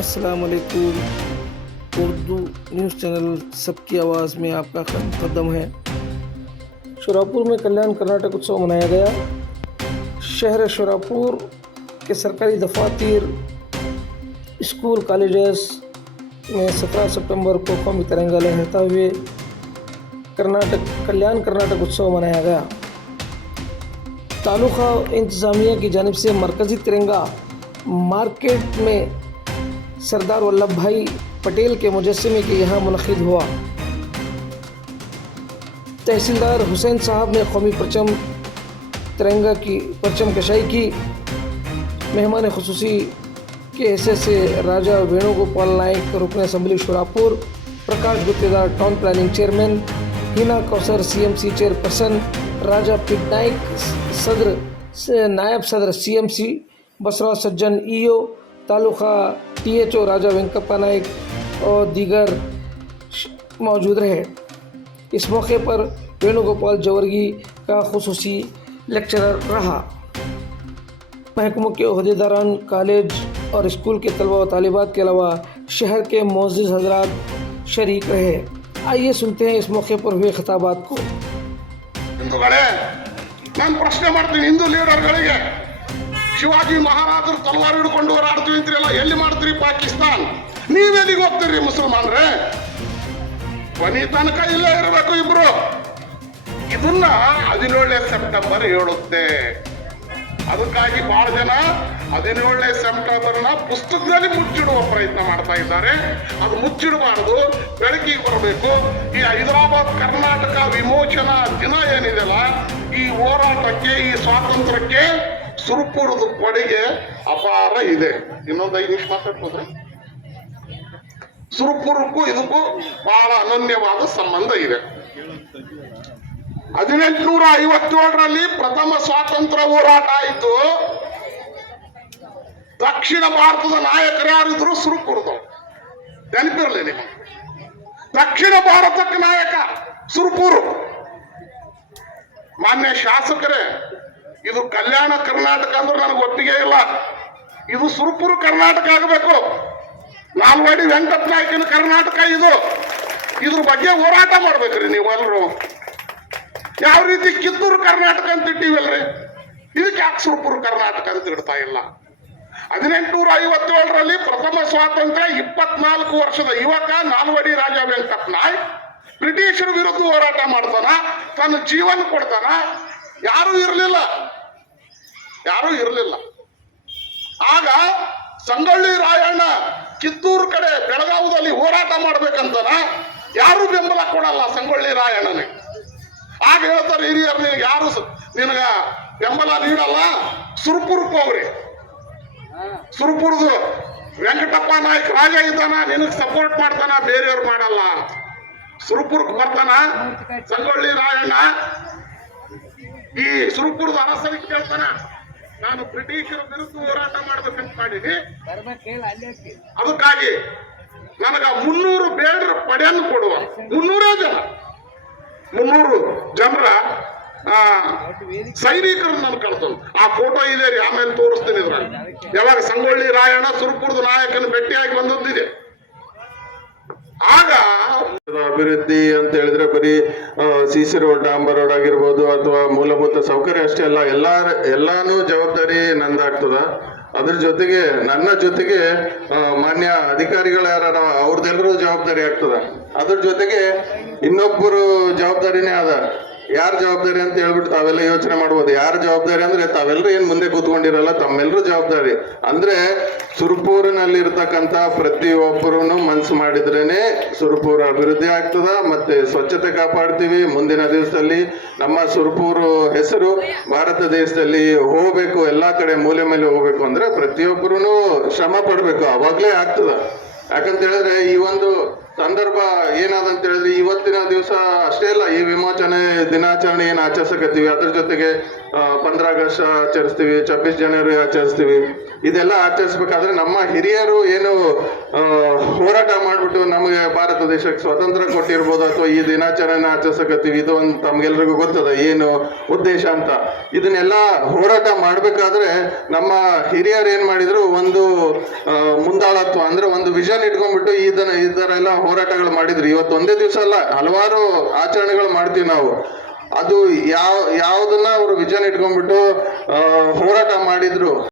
अस्सलाम वालेकुम। Urdu news channel सबकी आवाज़ में आपका कदम है। शोरापुर में कल्याण कर्नाटक उत्सव मनाया गया। शहर शोरापुर के सरकारी दफातर, स्कूल, कॉलेजेस में 17 सितंबर को कौमी तिरंगा लहराता हुए कल्याण कर्नाटक उत्सव मनाया गया। तालुका इंतज़ामिया की जानिब से मरकज़ी तिरंगा मार्केट में सरदार वल्लभ भाई पटेल के मुजस्समे के यहाँ मुनक़िद हुआ। तहसीलदार हुसैन साहब ने कौमी परचम तिरंगा की परचम कशाई की। मेहमान खुसूसी के हैसियत से राजा वेणुगोपाल नायक, रुकन assembly Shorapur, Prakash Guttedar town planning chairman, Hina Kausar CMC chairperson, Raja Pitnayak नायब सदर CMC, बसराव सज्जन EO, तालुका THO राजा वेंकप्पा नायक और दीगर मौजूद रहे। इस मौके पर वेणुगोपाल जवर्गी का खुसूसी लेक्चरर रहा। महकमों के ओहदेदारान, कॉलेज और स्कूल के तलबा व तालिबात के अलावा शहर के मुअज़्ज़िज़ हज़रात शरीक रहे। आइए सुनते हैं इस मौके पर हुए खिताबात को। ನಾನು ಪ್ರಶ್ನೆ ಮಾಡ್ತೀನಿ ಹಿಂದೂ ಲೀಡರ್ಗಳಿಗೆ, ಶಿವಾಜಿ ಮಹಾರಾಜರು ತಲವಾರು ಹಿಡ್ಕೊಂಡು ಹೋರಾಡ್ತೀವಿ ಅಂತೀರಲ್ಲ, ಎಲ್ಲಿ ಮಾಡ್ತೀರಿ ಪಾಕಿಸ್ತಾನ್? ನೀವೆಲ್ಲಿಗೆ ಹೋಗ್ತೀರಿ ಮುಸಲ್ಮಾನ್ರೆ? ಕೊನೆ ತನಕ ಇಲ್ಲೇ ಇರಬೇಕು ಇಬ್ರು. ಇದನ್ನ 17 ಸೆಪ್ಟೆಂಬರ್ ಹೇಳುತ್ತೆ. ಅದಕ್ಕಾಗಿ ಬಹಳ ಜನ 17 ಸೆಪ್ಟೆಂಬರ್ನ ಪುಸ್ತಕದಲ್ಲಿ ಮುಚ್ಚಿಡುವ ಪ್ರಯತ್ನ ಮಾಡ್ತಾ ಇದ್ದಾರೆ. ಅದು ಮುಚ್ಚಿಡಬಾರದು, ಬೆಳಕಿಗೆ ಬರಬೇಕು. ಈ ಹೈದರಾಬಾದ್ ಕರ್ನಾಟಕ ವಿಮೋಚನಾ ದಿನ ಏನಿದೆಯಲ್ಲ, ಈ ಹೋರಾಟಕ್ಕೆ, ಈ ಸ್ವಾತಂತ್ರ್ಯಕ್ಕೆ ಸುರಪುರದ ಕೊಡುಗೆ ಅಪಾರ ಇದೆ. ಇನ್ನೊಂದು 5 ನಿಮಿಷ ಮಾತಾಡ್ಬೋದ್ರಿ? ಸುರಪುರಕ್ಕೂ ಇದಕ್ಕೂ ಬಹಳ ಅನನ್ಯವಾದ ಸಂಬಂಧ ಇದೆ. 1857ರಲ್ಲಿ ಪ್ರಥಮ ಸ್ವಾತಂತ್ರ್ಯ ಹೋರಾಟ ಆಯಿತು. ದಕ್ಷಿಣ ಭಾರತದ ನಾಯಕರು ಯಾರಿದ್ರು? ಸುರಪುರದವರು. ನೆನಪಿರಲಿ ನಿಮಗೆ, ದಕ್ಷಿಣ ಭಾರತಕ್ಕೆ ನಾಯಕ ಸುರಪುರು. ಮಾನ್ಯ ಶಾಸಕರೇ, ಇದು ಕಲ್ಯಾಣ ಕರ್ನಾಟಕ ಅಂದ್ರೆ ನನಗೆ ಒಪ್ಪಿಗೆ ಇಲ್ಲ. ಇದು ಸುರಪುರ ಕರ್ನಾಟಕ ಆಗಬೇಕು. ನಾಲ್ವಡಿ ವೆಂಕಟ ನಾಯಕನ ಕರ್ನಾಟಕ ಇದು. ಇದ್ರ ಬಗ್ಗೆ ಹೋರಾಟ ಮಾಡ್ಬೇಕ್ರಿ ನೀವೆಲ್ಲರೂ. ಯಾವ ರೀತಿ ಕಿತ್ತೂರು ಕರ್ನಾಟಕ ಅಂತ ಇಟ್ಟಿವಲ್ರಿ, ಇದಕ್ಕೆ ಯಾಕೆ ಸುರಪುರ ಕರ್ನಾಟಕ ಅಂತ ಇಡ್ತಾ ಇಲ್ಲ? 1857ರಲ್ಲಿ ಪ್ರಥಮ ಸ್ವಾತಂತ್ರ್ಯ, 24 ವರ್ಷದ ಯುವಕ ನಾಲ್ವಡಿ ರಾಜ ವೆಂಕಟ ನಾಯಕ್ ಬ್ರಿಟಿಷರ ವಿರುದ್ಧ ಹೋರಾಟ ಮಾಡ್ತಾನ, ತನ್ನ ಜೀವನ ಕೊಡ್ತಾನ. ಯಾರೂ ಇರಲಿಲ್ಲ. ಆಗ ಸಂಗೊಳ್ಳಿ ರಾಯಣ್ಣ ಕಿತ್ತೂರು ಕಡೆ ಬೆಳಗಾವದಲ್ಲಿ ಹೋರಾಟ ಮಾಡ್ಬೇಕಂತಾನ, ಯಾರು ಬೆಂಬಲ ಕೊಡಲ್ಲ ಸಂಗೊಳ್ಳಿ ರಾಯಣ್ಣನಿಗೆ. ಆಗ ಹೇಳ್ತಾರೆ ಹಿರಿಯರು, ನಿನಗೆ ಯಾರು ನಿನಗ ಬೆಂಬಲ ನೀಡಲ್ಲ, ಸುರಪುರಕ್ಕೆ ಹೋಗ್ರಿ. ಸುರಪುರದು ವೆಂಕಟಪ್ಪ ನಾಯಕ್ ರಾಜ ಇದ್ದಾನ, ನಿನಗೆ ಸಪೋರ್ಟ್ ಮಾಡ್ತಾನ, ಬೇರೆಯವ್ರು ಮಾಡಲ್ಲ. ಸುರಪುರಕ್ಕೆ ಬರ್ತಾನ ಸಂಗೊಳ್ಳಿ ರಾಯಣ್ಣ. ಈ ಸುರಪುರದ ಅರಸರಿಗೆ ಕೇಳ್ತಾನ, ನಾನು ಬ್ರಿಟಿಷರ ವಿರುದ್ಧ ಹೋರಾಟ ಮಾಡ್ಬೇಕಂತ ಮಾಡೀನಿ, ಅದಕ್ಕಾಗಿ ನನಗ 300 ಬೇಡರ ಪಡೆಯನ್ನು ಕೊಡುವ. 300 ಜನರ ಸೈನಿಕರನ್ನು ನಾನು ಕಳ್ತೇನೆ. ಆ ಫೋಟೋ ಇದೆ ರೀ, ಆಮೇಲೆ ತೋರಿಸ್ತೀನಿ. ಇದ್ರ ಯಾವಾಗ ಸಂಗೊಳ್ಳಿ ರಾಯಣ್ಣ ಸುರಪುರದ ನಾಯಕನ ಭೇಟಿಯಾಗಿ ಬಂದದ್ದಿದೆ. ಆಗ ಅಭಿವೃದ್ಧಿ ಅಂತ ಹೇಳಿದ್ರೆ ಬರೀ CC ರೋಡ್, ಡಾಂಬರ್ ರೋಡ್ ಆಗಿರ್ಬೋದು, ಅಥವಾ ಮೂಲಭೂತ ಸೌಕರ್ಯ ಅಷ್ಟೇ ಅಲ್ಲ, ಎಲ್ಲಾನು ಜವಾಬ್ದಾರಿ ನಂದಾಗ್ತದ. ಅದ್ರ ಜೊತೆಗೆ ನನ್ನ ಜೊತೆಗೆ ಮಾನ್ಯ ಅಧಿಕಾರಿಗಳು ಯಾರ ಅವ್ರದ್ದೆಲ್ಲರೂ ಜವಾಬ್ದಾರಿ ಆಗ್ತದ. ಅದ್ರ ಜೊತೆಗೆ ಇನ್ನೊಬ್ಬರು ಜವಾಬ್ದಾರಿನೇ ಅದ. ಯಾರ ಜವಾಬ್ದಾರಿ ಅಂತ ಹೇಳ್ಬಿಟ್ಟು ತಾವೆಲ್ಲ ಯೋಚನೆ ಮಾಡ್ಬೋದು. ಯಾರ ಜವಾಬ್ದಾರಿ ಅಂದ್ರೆ ತಾವೆಲ್ಲರೂ ಏನ್ ಮುಂದೆ ಕೂತ್ಕೊಂಡಿರಲ್ಲ, ತಮ್ಮೆಲ್ಲರೂ ಜವಾಬ್ದಾರಿ. ಅಂದ್ರೆ ಸುರಪೂರಿನಲ್ಲಿ ಇರ್ತಕ್ಕಂಥ ಪ್ರತಿಯೊಬ್ಬರೂ ಮನ್ಸು ಮಾಡಿದ್ರೇನೆ ಸುರಪುರ ಅಭಿವೃದ್ಧಿ ಆಗ್ತದ. ಮತ್ತೆ ಸ್ವಚ್ಛತೆ ಕಾಪಾಡ್ತೀವಿ. ಮುಂದಿನ ದಿವಸದಲ್ಲಿ ನಮ್ಮ ಸುರಪುರ ಹೆಸರು ಭಾರತ ದೇಶದಲ್ಲಿ ಹೋಗ್ಬೇಕು, ಎಲ್ಲಾ ಕಡೆ ಮೂಲೆ ಮೇಲೆ ಹೋಗ್ಬೇಕು ಅಂದ್ರೆ ಪ್ರತಿಯೊಬ್ಬರೂ ಶ್ರಮ ಪಡ್ಬೇಕು, ಅವಾಗ್ಲೇ ಆಗ್ತದ. ಯಾಕಂತ ಹೇಳಿದ್ರೆ ಈ ಒಂದು ಸಂದರ್ಭ ಏನಾದಂತ ಹೇಳಿದ್ರೆ, ಈ ಇವತ್ತಿನ ದಿವಸ ಅಷ್ಟೇ ಅಲ್ಲ, ಈ ವಿಮೋಚನೆ ದಿನಾಚರಣೆ ಏನು ಆಚರಿಸಕತ್ತೀವಿ ಅದ್ರ ಜೊತೆಗೆ 15 ಆಗಸ್ಟ್ ಆಚರಿಸ್ತೀವಿ, 26 ಜನವರಿ ಆಚರಿಸ್ತೀವಿ. ಇದೆಲ್ಲ ಆಚರಿಸ್ಬೇಕಾದ್ರೆ ನಮ್ಮ ಹಿರಿಯರು ಏನು ಹೋರಾಟ ಮಾಡಿಬಿಟ್ಟು ನಮಗೆ ಭಾರತ ದೇಶಕ್ಕೆ ಸ್ವತಂತ್ರ ಕೊಟ್ಟಿರ್ಬೋದು, ಅಥವಾ ಈ ದಿನಾಚರಣೆ ಆಚರಿಸಕತ್ತೀವಿ, ಇದು ಒಂದು ತಮ್ಗೆಲ್ರಿಗೂ ಗೊತ್ತದ ಏನು ಉದ್ದೇಶ ಅಂತ. ಇದನ್ನೆಲ್ಲ ಹೋರಾಟ ಮಾಡಬೇಕಾದ್ರೆ ನಮ್ಮ ಹಿರಿಯರು ಏನು ಮಾಡಿದ್ರು, ಒಂದು ಮುಂದಾಳತ್ವ ಅಂದ್ರೆ ಒಂದು ವಿಷನ್ ಇಟ್ಕೊಂಡ್ಬಿಟ್ಟು ಇದರೆಲ್ಲ ಹೋರಾಟಗಳು ಮಾಡಿದ್ರು. ಇವತ್ತು ಒಂದೇ ದಿವಸ ಅಲ್ಲ, ಹಲವಾರು ಆಚರಣೆಗಳು ಮಾಡ್ತೀವಿ ನಾವು. ಅದು ಯಾವುದನ್ನ ಅವರು ವಿಷನ್ ಇಟ್ಕೊಂಡ್ಬಿಟ್ಟು ಹೋರಾಟ ಮಾಡಿದ್ರು.